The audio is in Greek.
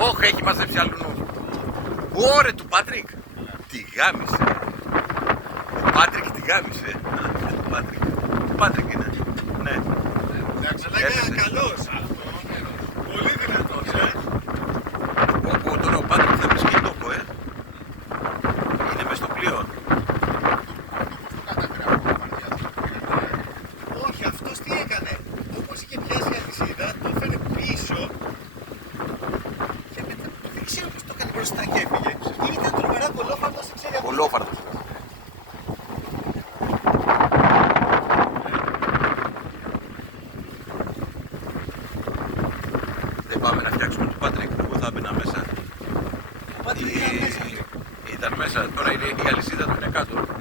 Όχι, έχει μαζέψει αλλού. Ωρε του Πάτρικ. Τη γάμισε. Ο Πάτρικ τη γάμισε. Ο Πάτρικ είναι. Ναι. Έπεσε. Καλός. Πολύ δυνατός, Τώρα ο Πάτρικ θα βρει και τόπο, Είναι μες στο πλοίο. Όχι, αυτός τι έκανε. Όπως είχε πιάσει αλυσίδα, το έφερε πίσω. Και μετά, δεν ξέρω πώς το έκανε μπροστά και έφυγε. Ή ήταν τρομερά κολόφαρτος, δεν ξέρει. Κολόφαρτος. Δεν πάμε να φτιάξουμε τον Πάτρικ, εγώ θα έμπαινα μέσα. Ο Πάτρικ ήταν μέσα. Ήταν μέσα, τώρα η αλυσίδα του είναι κάτω.